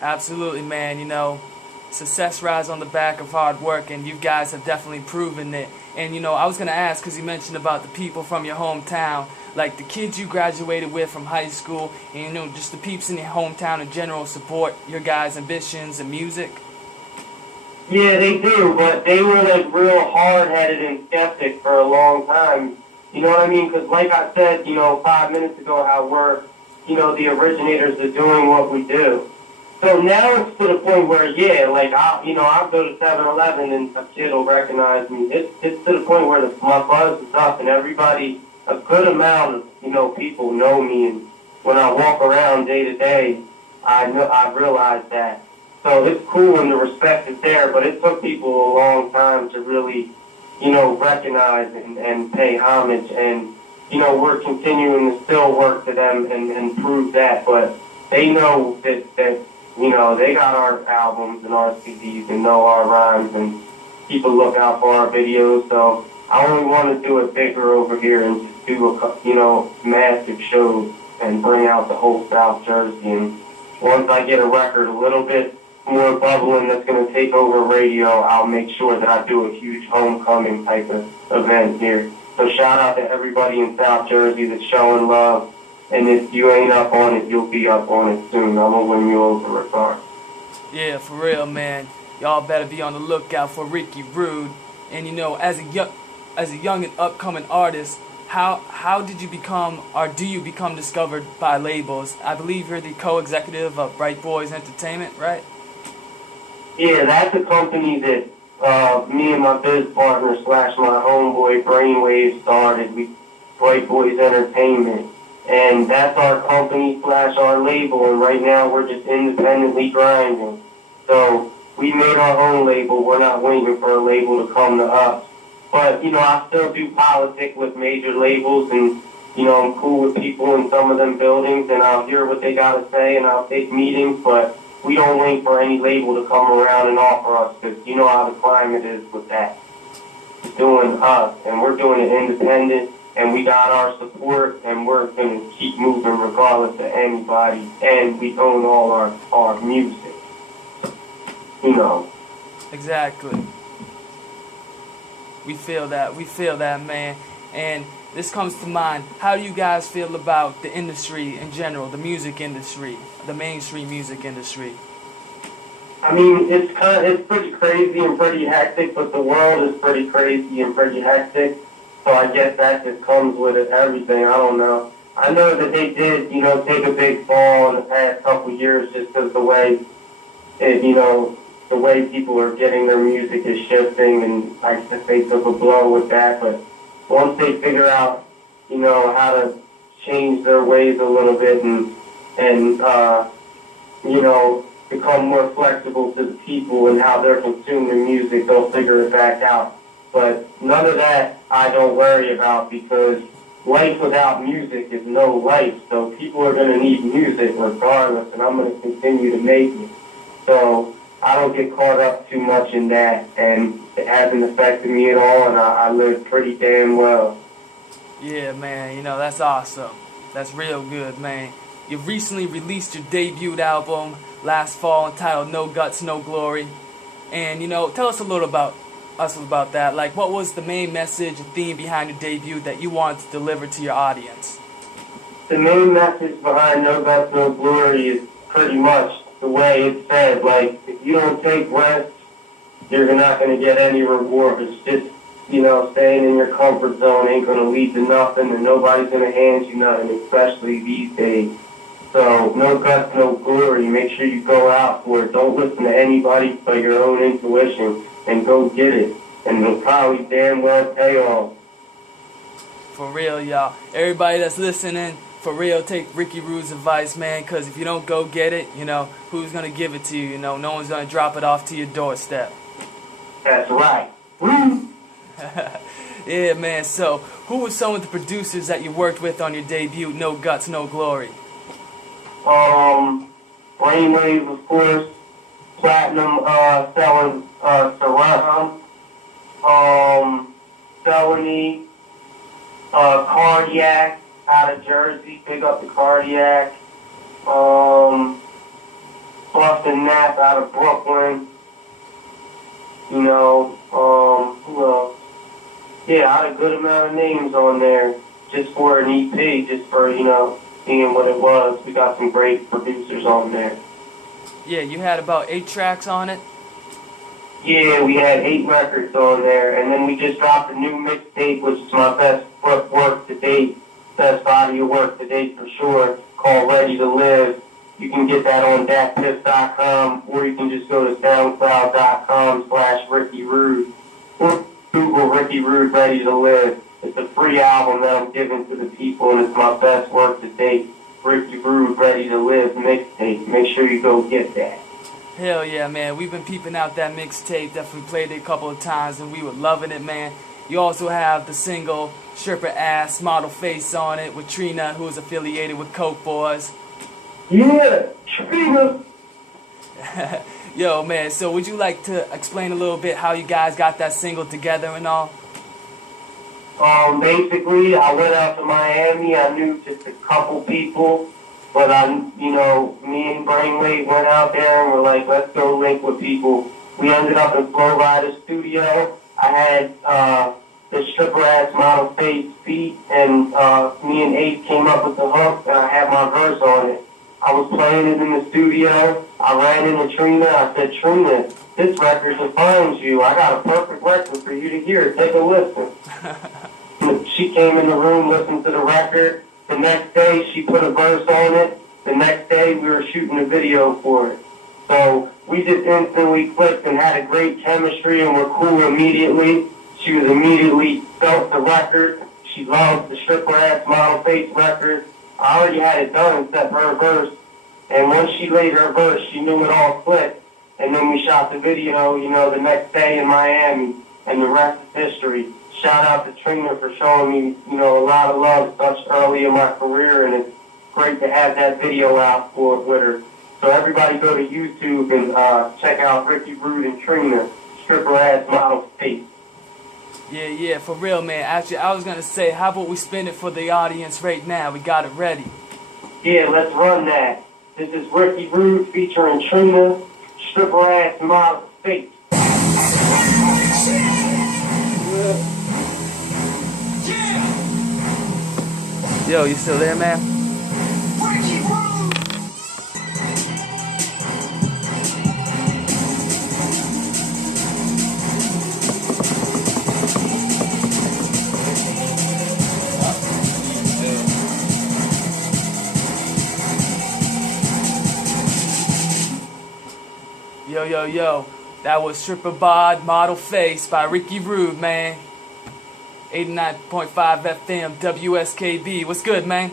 Absolutely, man. Success rides on the back of hard work, and you guys have definitely proven it. And I was gonna ask because you mentioned about the people from your hometown, like the kids you graduated with from high school, and just the peeps in your hometown in general support your guys' ambitions and music. Yeah, they do, but they were like real hard-headed and skeptic for a long time. You know what I mean? Because like I said, 5 minutes ago, how we're, the originators of doing what we do. So now it's to the point where, yeah, like, I'll go to 7-Eleven and a kid will recognize me. It's to the point where my buzz is up and everybody, a good amount of, people know me. And when I walk around day to day, I realize that. So it's cool and the respect is there, but it took people a long time to really, recognize and pay homage. And, we're continuing to still work to them and prove that. But they know that they got our albums and our CDs and know our rhymes and people look out for our videos. So I only want to do it bigger over here and just do massive shows and bring out the whole South Jersey. And once I get a record a little bit more bubbling that's going to take over radio, I'll make sure that I do a huge homecoming type of event here. So shout out to everybody in South Jersey that's showing love. And if you ain't up on it, you'll be up on it soon. I'm going to win you over regardless. Yeah, for real, man. Y'all better be on the lookout for Ricky Rude. And as a young and upcoming artist, how did you become, or do you become discovered by labels? I believe you're the co-executive of Bright Boys Entertainment, right? Yeah, that's a company that me and my biz partner / my homeboy Brainwave started. We Bright Boys Entertainment. And that's our company / our label, and right now we're just independently grinding. So we made our own label. We're not waiting for a label to come to us. But, I still do politic with major labels, and, I'm cool with people in some of them buildings, and I'll hear what they got to say, and I'll take meetings, but we don't wait for any label to come around and offer us, because you know how the climate is with that. It's doing us, and we're doing it independent. And we got our support, and we're going to keep moving regardless of anybody. And we own all our music. Exactly. We feel that, man. And this comes to mind. How do you guys feel about the industry in general, the music industry, the mainstream music industry? I mean, it's pretty crazy and pretty hectic, but the world is pretty crazy and pretty hectic. So I guess that just comes with it, everything. I don't know. I know that they did, take a big fall in the past couple of years just because the way the way people are getting their music is shifting, and I guess they took a blow with that. But once they figure out, how to change their ways a little bit and become more flexible to the people and how they're consuming music, they'll figure it back out. But none of that I don't worry about, because life without music is no life. So people are going to need music regardless, and I'm going to continue to make it. So I don't get caught up too much in that, and it hasn't affected me at all, and I live pretty damn well. Yeah, man, that's awesome. That's real good, man. You recently released your debut album last fall entitled No Guts, No Glory. And, tell us a little about that. Like, what was the main message and theme behind your debut that you wanted to deliver to your audience? The main message behind No Guts, No Glory is pretty much the way it's said. Like, if you don't take rest, you're not going to get any reward. It's just, staying in your comfort zone ain't going to lead to nothing, and nobody's going to hand you nothing, especially these days. So, no guts, no glory. Make sure you go out for it. Don't listen to anybody but your own intuition, and go get it. And it'll probably damn well pay off. For real, y'all. Everybody that's listening, for real, take Ricky Rude's advice, man, because if you don't go get it, who's going to give it to you? No one's going to drop it off to your doorstep. That's right. Woo! Yeah, man. So, who were some of the producers that you worked with on your debut, No Guts, No Glory? Brainwave, of course. Platinum, selling, Surround. Felony, Cardiac out of Jersey. Big up the Cardiac. Boston Nap out of Brooklyn. You know, who else? Yeah, I had a good amount of names on there just for an EP, just for, you know, seeing what it was. We got some great producers on there. Yeah, you had about 8 tracks on it? Yeah, we had 8 records on there, and then we just dropped a new mixtape, which is my best work to date, best body of work to date for sure, called Ready to Live. You can get that on datpiff.com, or you can just go to soundcloud.com/Ricky Rude, or Google Ricky Rude Ready to Live. It's a free album that I'm giving to the people, and it's my best work to date. Ricky Rude Ready to Live mixtape. Make sure you go get that. Hell yeah, man. We've been peeping out that mixtape. Definitely played it a couple of times, and we were loving it, man. You also have the single Stripper Ass Model Face on it with Trina, who is affiliated with Coke Boys. Yeah, Trina. Yo, man, so would you like to explain a little bit how you guys got that single together and all? Basically, I went out to Miami. I knew just a couple people, but me and Brainwave went out there and were like, let's go link with people. We ended up in Flow Rider's studio. I had the Stripper Ass Model Face beat, and me and Ace came up with the hook, and I had my verse on it. I was playing it in the studio. I ran into Trina. I said, Trina, this record defines you. I got a perfect record for you to hear. Take a listen. She came in the room, listened to the record. The next day, she put a verse on it. The next day, we were shooting a video for it. So we just instantly clicked and had a great chemistry, and were cool immediately. She was immediately felt the record. She loved the Stripper Ass Model Face record. I already had it done except for her verse. And once she laid her verse, she knew it all clicked. And then we shot the video, the next day in Miami. And the rest is history. Shout out to Trina for showing me, a lot of love such early in my career. And it's great to have that video out with her. So everybody go to YouTube and check out Ricky Rude and Trina, Stripper Ass Model Face. Yeah, for real, man. Actually, I was going to say, how about we spin it for the audience right now? We got it ready. Yeah, let's run that. This is Ricky Rude featuring Trina, Stripper Ass Model Face. Yo, you still there, man? Yo, that was Stripper Bod Model Face by Ricky Rude, man. 89.5 FM, WSKB. What's good, man?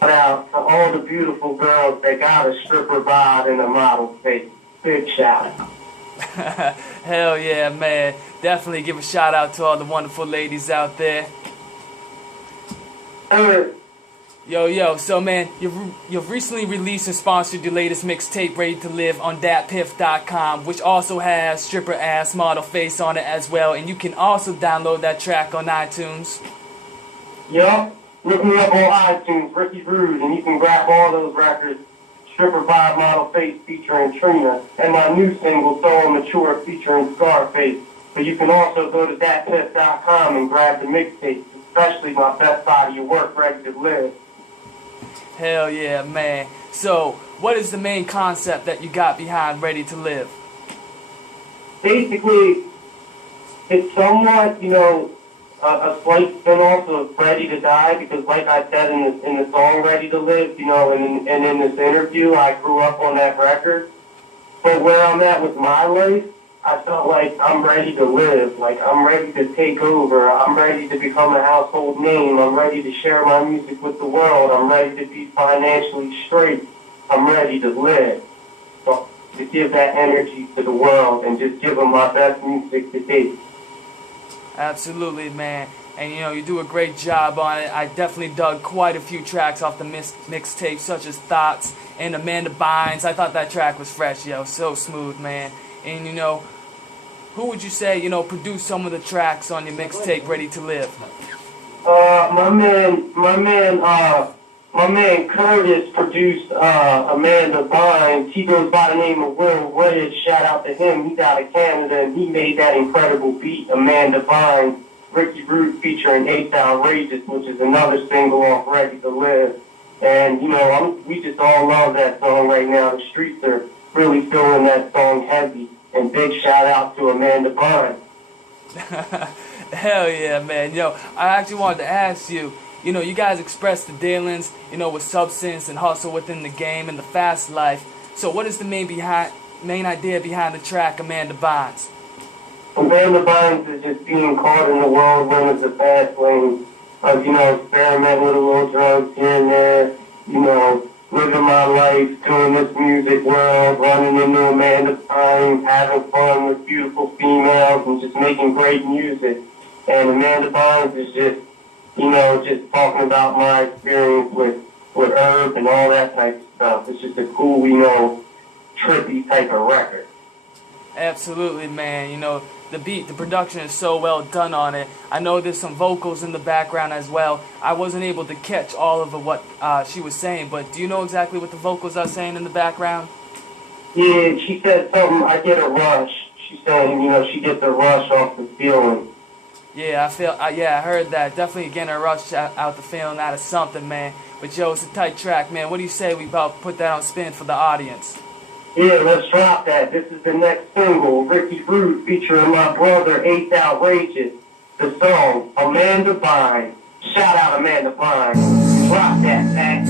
Shout out to all the beautiful girls that got a stripper bod and a model face. Big shout out. Hell yeah, man. Definitely give a shout out to all the wonderful ladies out there. Yo, so man, you've recently released and sponsored your latest mixtape, Ready to Live, on datpiff.com, which also has Stripper Ass Model Face on it as well, and you can also download that track on iTunes. Yup, look me up on iTunes, Ricky Rude, and you can grab all those records, Stripper Bod Model Face featuring Trina, and my new single, So Mature, featuring Scarface. But you can also go to datpiff.com and grab the mixtape, especially my best body of work, Ready to Live. Hell yeah, man. So, what is the main concept that you got behind Ready to Live? Basically, it's somewhat, a slight spin-off of Ready to Die, because like I said in the song Ready to Live, and in this interview, I grew up on that record. But where I'm at with my life, I felt like I'm ready to live. Like, I'm ready to take over. I'm ready to become a household name. I'm ready to share my music with the world. I'm ready to be financially straight. I'm ready to live. So, to give that energy to the world and just give them my best music to date. Absolutely, man. And you do a great job on it. I definitely dug quite a few tracks off the mixtape, such as Thoughts and Amanda Bynes. I thought that track was fresh, so smooth, man. And who would you say, produced some of the tracks on your mixtape, Ready to Live? My man, my man Curtis produced Amanda Bynes. He goes by the name of Will Red. Shout out to him. He's out of Canada, and he made that incredible beat, Amanda Bynes. Ricky Root featuring Ace Outrageous, which is another single off Ready to Live. And, you know, we just all love that song right now. The streets are really feeling that song heavy. And big shout out to Amanda Bynes. Hell yeah, man. Yo, I actually wanted to ask you, you know, you guys express the dealings, you know, with substance and hustle within the game and the fast life. So what is the main idea behind the track Amanda Bynes? Amanda Bynes is just being caught in the whirlwind of the fast lane of, you know, experimenting with a little drugs here and there, you know, living my life, doing this music world, running into Amanda Bynes, having fun with beautiful females, and just making great music. And Amanda Bynes is just, you know, just talking about my experience with herb and all that type of stuff. It's just a cool, you know, trippy type of record. Absolutely, man. You know, the beat, the production is so well done on it. I know there's some vocals in the background as well. I wasn't able to catch all of what she was saying, but do you know exactly what the vocals are saying in the background? Yeah, she said something, I get a rush. She's saying, you know, she gets a rush off the feeling. Yeah, I heard that. Definitely getting a rush out the feeling out of something, man. But yo, it's a tight track, man. What do you say we about put that on spin for the audience? Yeah, let's drop that. This is the next single, Ricky Root featuring my brother Ace Outrageous. The song, Amanda Bynes. Shout out Amanda Bynes. Drop that, man.